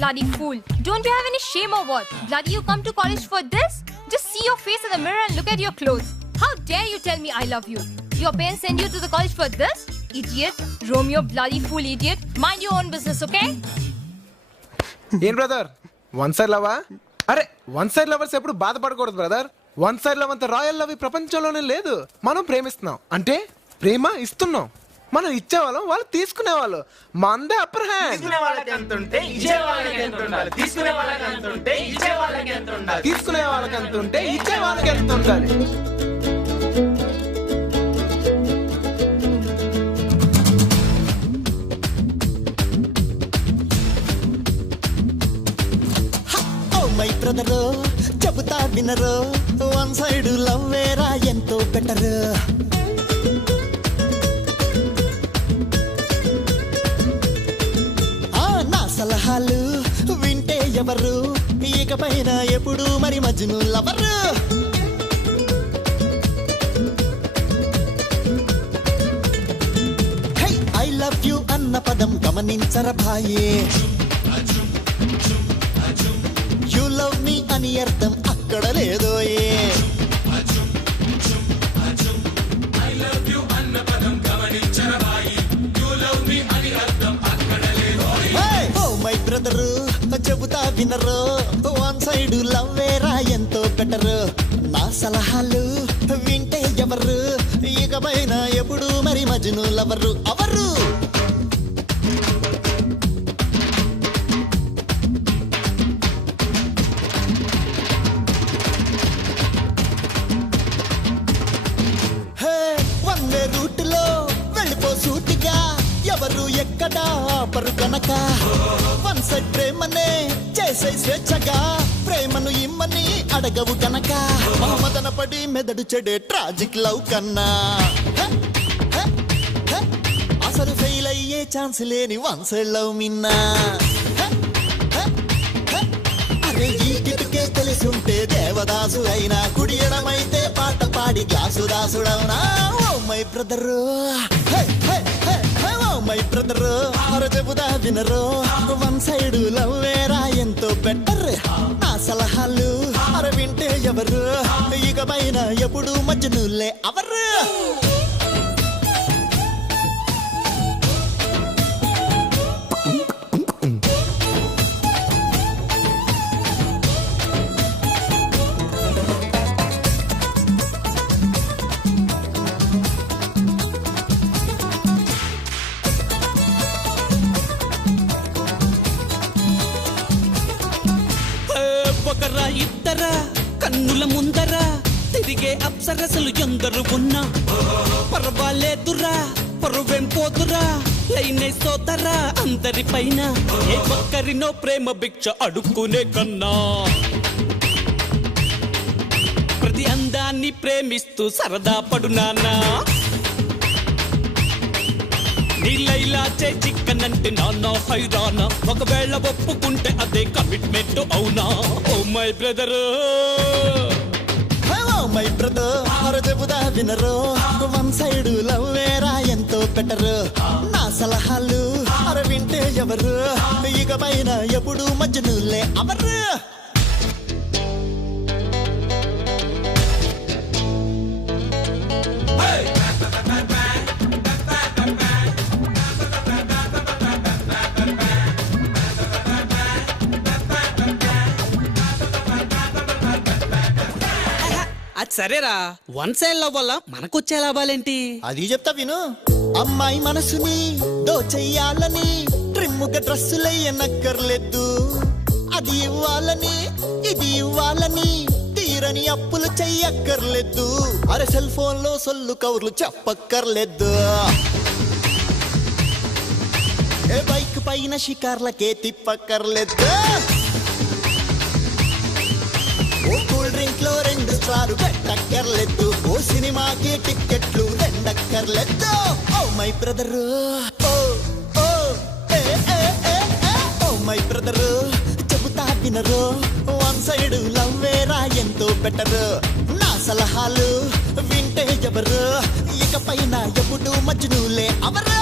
bloody fool. Don't you have any shame or what? Bloody you come to college for this? Just see your face in the mirror and look at your clothes. How dare you tell me I love you? Your parents send you to the college for this? Idiot. Romeo, bloody fool idiot. Mind your own business, okay? ఏం brother one side లవా? అరే one side lovers ఎప్పుడు బాధపడకూడదు brother. One side love అంత royal love ఈ ప్రపంచంలోనే లేదు. మనం ప్రేమిస్తున్నాం అంటే ప్రేమ ఇస్తున్నాం. మనం ఇచ్చేవాళ్ళం, వాళ్ళు తీసుకునేవాళ్ళు. మందే అప్పర్ హ్యాండ్. తీసుకునే వాళ్ళకి ఎంత ఉంటే ఇచ్చే వాళ్ళకి ఎంత ఉండాలి. మై బ్రదరు చెబుతా వినరు, వన్ సైడ్ లవ్ వేరా ఎంతో బెటర్. నా సలహాలు వింటే ఎవరు, ఇకపైన ఎప్పుడు మరి Majnu lover. High I love you అన్న పదం గమనించర భాయే. యు లవ్ మీ అని అర్థం అక్కడ లేదోయే. ఓ మై బ్రదరు చెబుతా వినరు, వన్ సైడ్ లవ్ వేరా ఎంతో బెటర్. నా సలహాలు వింటే ఎవరు, ఇకపైన ఎప్పుడు మరి మజ్ను లవరు అవరు. రూట్లో వెళ్ళిపో సూటిగా, ఎవరు ఎక్కడ ఆపరు కనుక. వన్ సైడ్ ప్రేమనే చేసే స్వేచ్ఛగా, ప్రేమను ఇమ్మని అడగవు కనుక. మహమ్మదన పడి మెదడు చెడే ట్రాజిక్ లవ్ కన్నా అసలు ఫెయిల్ అయ్యే ఛాన్స్ లేని వన్ సైడ్ లవ్ మిన్నా. అరే ఈ కిటుకే తెలిసి ఉంటే దేవదాసు అయినా, కుడియడమైతే పాట పాడి గ్లాసు దాసుడవునా. Oh my brother, oh my brother అర చెబుదా వినరు, వన్ సైడ్ లవ్ వేరా ఎంతో బెటర్. నా సలహాలు అర వింటే ఎవరు, ఇకపైన ఎప్పుడు మజ్నులే అవరు. ఒకరా ఇద్దరా కన్నుల ముందరా తిరిగే అప్సరసలు ఎందరు ఉన్నా పర్వాలేదురా, పరువేం పోతురా, లైనే సోదరా అందరి పైన. ఏ ఒక్కరినో ప్రేమ భిక్ష అడుక్కునే కన్నా, ప్రతి అందాన్ని ప్రేమిస్తూ సరదా పడునానా. నీలైలా చే చిక్కనంటే నాన్న హైరానా, ఒకవేళ ఒప్పుకుంటే అదే కమిట్మెంట్ అవునా. Oh my brother, oh my brother అర చెబుదా వినరు, వన్ సైడ్ లవ్ వేరా ఎంతో బెటర్. నా సలహాలు అర వింటే ఎవరు, ఇకపైన ఎప్పుడు మజ్నులే అవరు. అది సరేరా, వన్ సైడ్ లవ్ వల్ల మనకొచ్చే లాభాలేంటి అది చెప్తా విను. అమ్మాయి మనసుని దోచెయ్యాలని ట్రిమ్ముగా డ్రెస్సులయ్యనక్కర్లేదు. అది ఇవ్వాలని ఇది ఇవ్వాలని తీరని అప్పులు చెయ్యక్కర్లేదు. అరే సెల్ ఫోన్ లో సొల్లు కవర్లు చెప్పక్కర్లేదు. ఏ బైక్ పైన షికార్లకే తిప్పక్కర్లేదు. ఓ కూల్ డ్రింక్ లో 2 స్టార్లు పెట్టక్కర్లేదు. ఓ సినిమాకి టిక్కెట్లు 2 అక్కర్లేదు. Oh my brother, oh oh ఏ ఏ ఏ ఓ మై బ్రదరు చెబుతా వినరు, వన్ సైడ్ లవ్ వేరా ఎంతో బెటర్. నా సలహాలు వింటే ఎవరు, ఇకపైన ఎప్పుడు మజ్నులే అవరు.